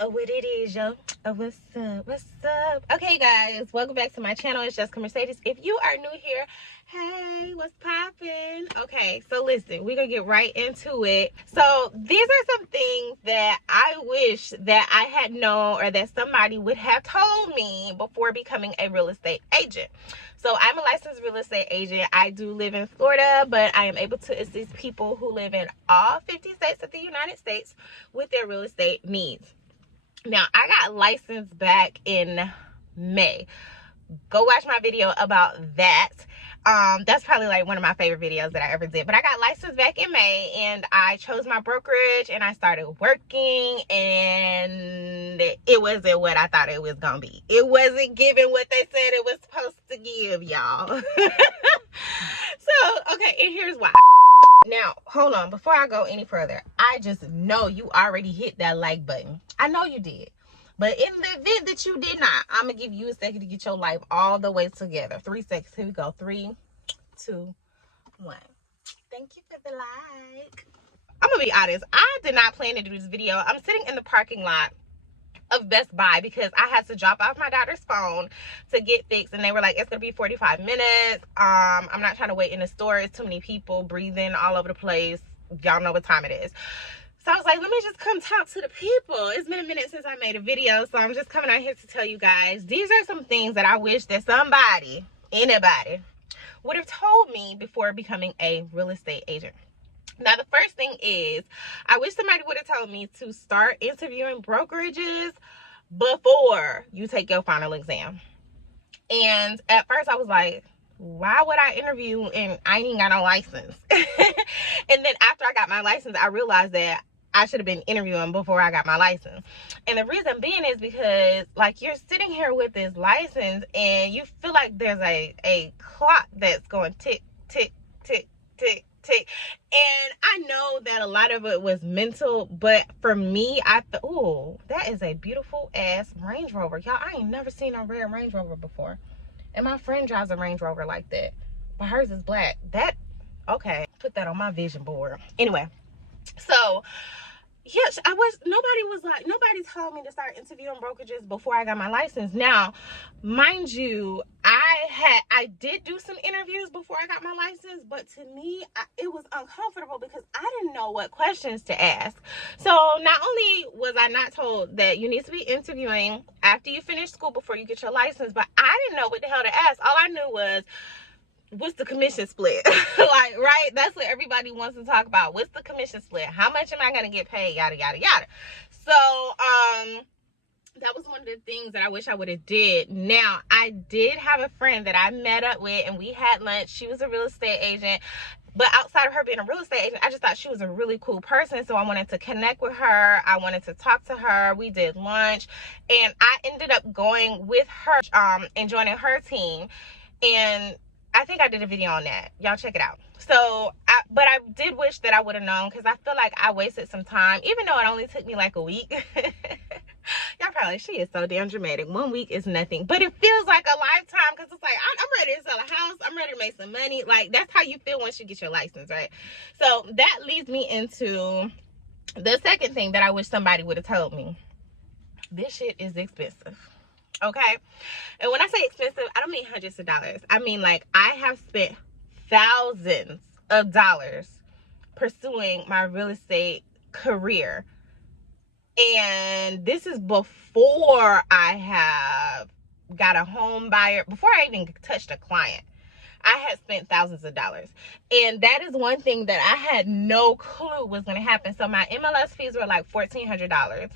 What it is, yo. What's up? Okay, guys, welcome back to my channel. It's Jessica Mercedes. If you are new here, hey, what's poppin'? Okay, so listen, we're gonna get right into it. So these are some things that I wish that I had known, or that somebody would have told me before becoming a real estate agent. So I'm a licensed real estate agent. I do live in Florida, but I am able to assist people who live in all 50 states of the United States with their real estate needs. Now, I got licensed back in May. Go watch my video about that. That's probably like one of my favorite videos that I ever did. But I got licensed back in May, and I chose my brokerage, and I started working, and it wasn't what I thought it was gonna be. It wasn't giving what they said it was supposed to give, y'all. So, okay, and here's why. Now, hold on. Before I go any further, I just know you already hit that like button. I know you did. But in the event that you did not, I'm going to give you a second to get your life all the way together. 3 seconds. Here we go. 3, 2, 1. Thank you for the like. I'm going to be honest. I did not plan to do this video. I'm sitting in the parking lot of Best Buy because I had to drop off my daughter's phone to get fixed, and they were like, it's gonna be 45 minutes. I'm not trying to wait in the store. It's too many people breathing all over the place. Y'all know what time it is. So I was like, let me just come talk to the people. It's been a minute since I made a video, so I'm just coming out here to tell you guys, these are some things that I wish that somebody, anybody, would have told me before becoming a real estate agent. Now, the first thing is, I wish somebody would have told me to start interviewing brokerages before you take your final exam. And at first I was like, why would I interview and I ain't got no license? And then after I got my license, I realized that I should have been interviewing before I got my license. And the reason being is because, like, you're sitting here with this license and you feel like there's a clock that's going tick, tick, tick, tick, tick. And I know that a lot of it was mental, but for me, I thought, oh, that is a beautiful ass Range Rover. Y'all, I ain't never seen a red Range Rover before. And my friend drives a Range Rover like that, but hers is black. That, okay, put that on my vision board. Anyway, so yes, nobody told me to start interviewing brokerages before I got my license. Now, mind you, I did do some interviews before I got my license, but to me, it was uncomfortable because I didn't know what questions to ask. So not only was I not told that you need to be interviewing after you finish school before you get your license, but I didn't know what the hell to ask. All I knew was, what's the commission split? Like, right? That's what everybody wants to talk about. What's the commission split? How much am I going to get paid? Yada, yada, yada. So, that was one of the things that I wish I would have did. Now, I did have a friend that I met up with and we had lunch. She was a real estate agent. But outside of her being a real estate agent, I just thought she was a really cool person. So I wanted to connect with her. I wanted to talk to her. We did lunch. And I ended up going with her and joining her team. And I think I did a video on that. Y'all check it out. So, but I did wish that I would have known, because I feel like I wasted some time, even though it only took me like a week. Y'all probably like, she is so damn dramatic. 1 week is nothing, but it feels like a lifetime, because it's like, I'm ready to sell a house. I'm ready to make some money. Like, that's how you feel once you get your license, right? So that leads me into the second thing that I wish somebody would have told me. This shit is expensive. Okay, and when I say expensive, I don't mean hundreds of dollars. I mean, like, I have spent thousands of dollars pursuing my real estate career, and this is before I have got a home buyer, before I even touched a client. I had spent thousands of dollars, and that is one thing that I had no clue was going to happen. So my MLS fees were like $1,400,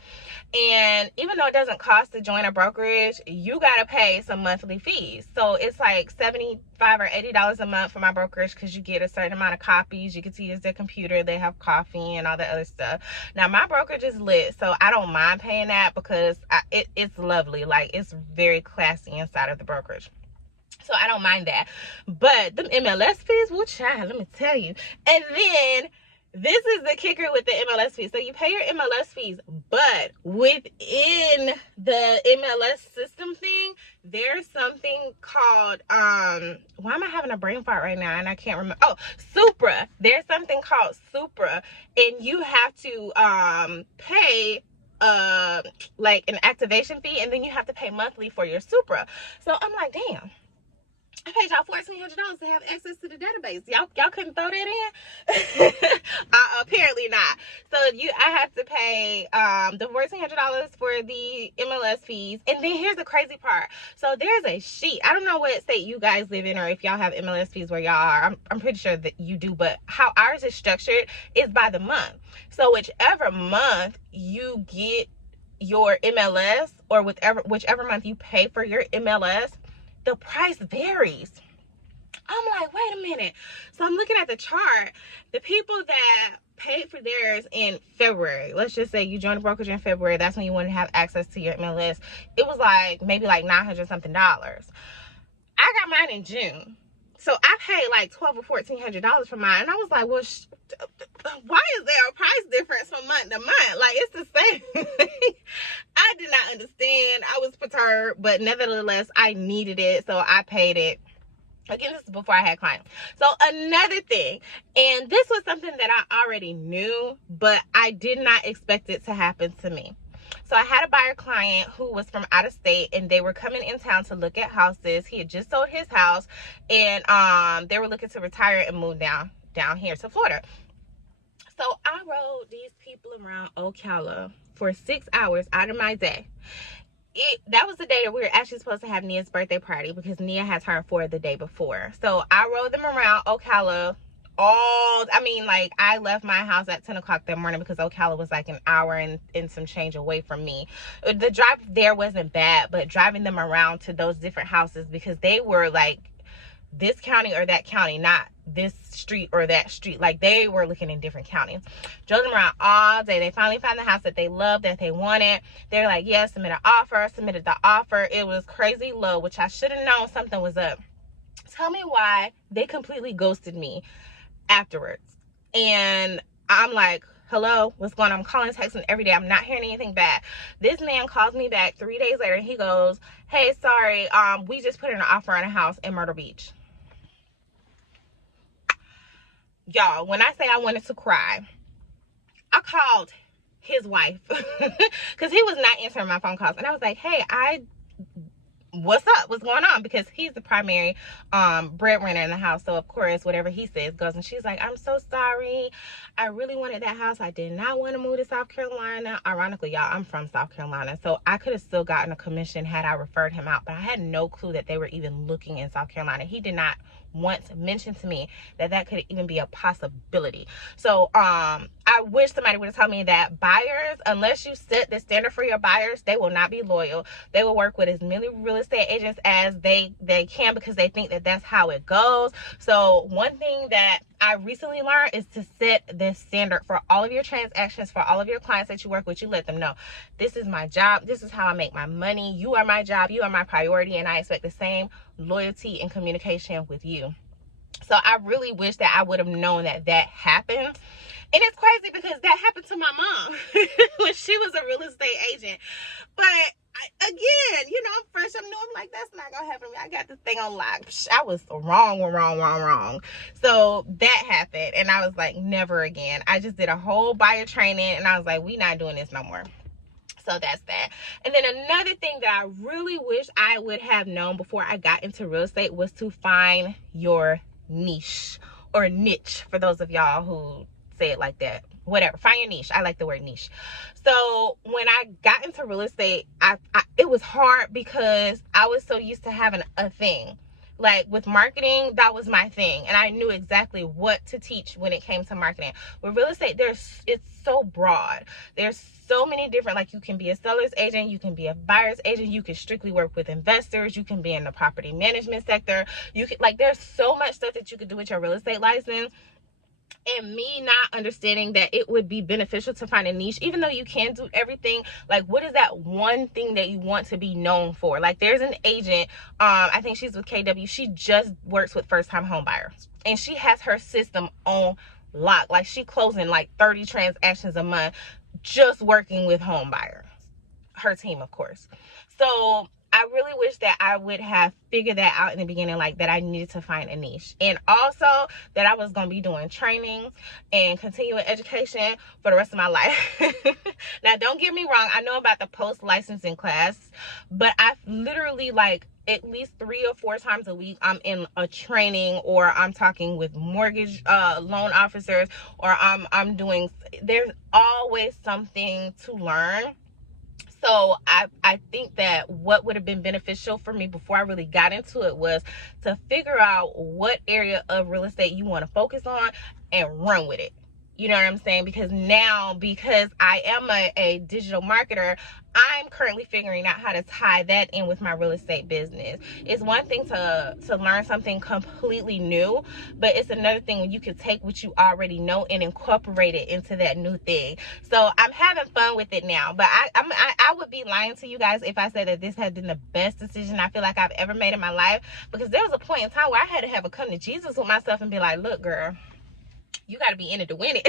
and even though it doesn't cost to join a brokerage, you got to pay some monthly fees. So it's like $75 or $80 a month for my brokerage, because you get a certain amount of copies. You can see use their computer, they have coffee and all that other stuff. Now, my brokerage is lit, so I don't mind paying that, because it's lovely. Like, it's very classy inside of the brokerage. So I don't mind that. But them MLS fees, well, child, let me tell you. And then this is the kicker with the MLS fees. So you pay your MLS fees, but within the MLS system thing, there's something called, why am I having a brain fart right now and I can't remember? Oh, Supra. There's something called Supra, and you have to pay like an activation fee, and then you have to pay monthly for your Supra. So I'm like, damn, I paid y'all $1,400 to have access to the database. Y'all couldn't throw that in? Apparently not. So I have to pay the $1,400 for the MLS fees. And then here's the crazy part. So there's a sheet. I don't know what state you guys live in, or if y'all have MLS fees where y'all are. I'm pretty sure that you do, but how ours is structured is by the month. So whichever month you get your MLS, or whichever month you pay for your MLS, the price varies. I'm like, wait a minute. So I'm looking at the chart. The people that paid for theirs in February, let's just say you joined a brokerage in February, that's when you want to have access to your MLS. It was like maybe like $900 something. I got mine in June. So I paid like $1,200 or $1,400 for mine. And I was like, well, why is there a price difference from month to month? Like, it's the same thing. I did not understand. I was perturbed, but nevertheless, I needed it. So I paid it. Again, this is before I had clients. So another thing, and this was something that I already knew, but I did not expect it to happen to me. So I had a buyer client who was from out of state, and they were coming in town to look at houses. He had just sold his house, and they were looking to retire and move down here to Florida. So I rode these people around Ocala for 6 hours out of my day. That was the day that we were actually supposed to have Nia's birthday party, because Nia had turned 4 the day before. So I rode them around Ocala I left my house at 10 o'clock that morning, because Ocala was like an hour and some change away from me. The drive there wasn't bad, but driving them around to those different houses, because they were like this county or that county, not this street or that street. Like, they were looking in different counties. Drove them around all day. They finally found the house that they loved, that they wanted. They're like, yeah, submitted the offer. It was crazy low, which I should have known something was up. Tell me why they completely ghosted me afterwards. And I'm like, hello, what's going on? I'm calling, texting every day. I'm not hearing anything back. This man calls me back 3 days later. He goes, hey, sorry, we just put in an offer on a house in Myrtle Beach. Y'all, when I say I wanted to cry, I called his wife because he was not answering my phone calls. And I was like, hey, what's up? What's going on? Because he's the primary breadwinner in the house. So of course, whatever he says goes. And she's like, I'm so sorry. I really wanted that house. I did not want to move to South Carolina. Ironically, y'all, I'm from South Carolina. So I could have still gotten a commission had I referred him out. But I had no clue that they were even looking in South Carolina. He did not once mention to me that could even be a possibility. So I wish somebody would have told me that buyers, unless you set the standard for your buyers, they will not be loyal. They will work with as many real estate agents as they can, because they think that that's how it goes. So one thing that I recently learned is to set this standard for all of your transactions, for all of your clients that you work with. You let them know, this is my job, this is how I make my money, you are my job, you are my priority, and I expect the same loyalty and communication with you. So I really wish that I would have known that happened. And it's crazy because that happened to my mom when she was a real estate agent. But again, I'm fresh, I'm new, I'm like, that's not gonna happen to me. I got this thing on lock. I was wrong. So that happened, and I was like, never again. I just did a whole buyer training, and I was like, we not doing this no more. So that's that. And then another thing that I really wish I would have known before I got into real estate was to find your niche, or niche for those of y'all who say it like that. Whatever, find your niche. I like the word niche. So when I got into real estate, it was hard because I was so used to having a thing. Like with marketing, that was my thing, and I knew exactly what to teach when it came to marketing. With real estate, it's so broad. There's so many different, like, you can be a seller's agent, you can be a buyer's agent, you can strictly work with investors, you can be in the property management sector, you can, like, there's so much stuff that you could do with your real estate license. And me not understanding that it would be beneficial to find a niche, even though you can do everything. Like, what is that one thing that you want to be known for? Like, there's an agent, I think she's with KW, she just works with first-time home buyers, and she has her system on lock. Like, she closing like 30 transactions a month just working with home buyers, her team, of course. So I really wish that I would have figured that out in the beginning, like that I needed to find a niche, and also that I was going to be doing training and continuing education for the rest of my life. Now, don't get me wrong, I know about the post licensing class, but I literally, like, at least 3 or 4 times a week I'm in a training, or I'm talking with mortgage loan officers, or I'm doing, there's always something to learn. So I think that what would have been beneficial for me before I really got into it was to figure out what area of real estate you want to focus on and run with it. You know what I'm saying? Because now, because I am a digital marketer, I'm currently figuring out how to tie that in with my real estate business. It's one thing to learn something completely new, but it's another thing when you can take what you already know and incorporate it into that new thing. So I'm having fun with it now, but I would be lying to you guys if I said that this has been the best decision I feel like I've ever made in my life, because there was a point in time where I had to have a come to Jesus with myself and be like, look, girl, you got to be in it to win it.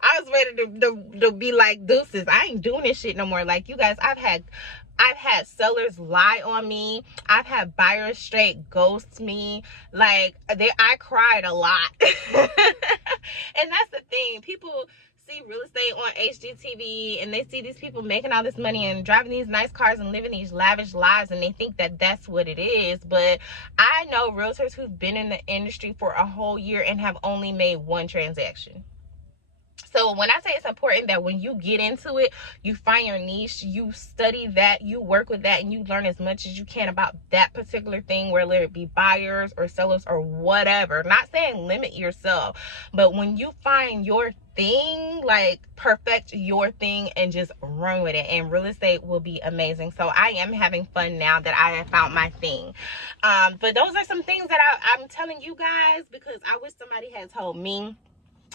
I was ready to be like, deuces, I ain't doing this shit no more. Like, you guys, I've had sellers lie on me. I've had buyers straight ghost me. Like, I cried a lot. And that's the thing. People see real estate on HGTV and they see these people making all this money and driving these nice cars and living these lavish lives, and they think that that's what it is. But I know realtors who've been in the industry for a whole year and have only made 1 transaction. So when I say it's important that when you get into it, you find your niche, you study that, you work with that, and you learn as much as you can about that particular thing, whether it be buyers or sellers or whatever. Not saying limit yourself, but when you find your thing, like, perfect your thing and just run with it, and real estate will be amazing. So I am having fun now that I have found my thing. But those are some things that I'm telling you guys because I wish somebody had told me.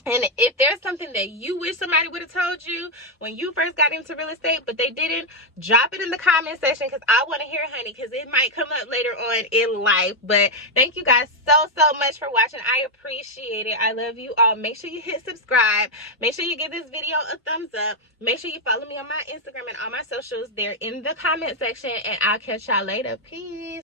And if there's something that you wish somebody would have told you when you first got into real estate, but they didn't, drop it in the comment section, because I want to hear, honey, because it might come up later on in life. But thank you guys so much for watching. I appreciate it. I love you all. Make sure you hit subscribe. Make sure you give this video a thumbs up. Make sure you follow me on my Instagram and all my socials. They're in the comment section. And I'll catch y'all later. Peace.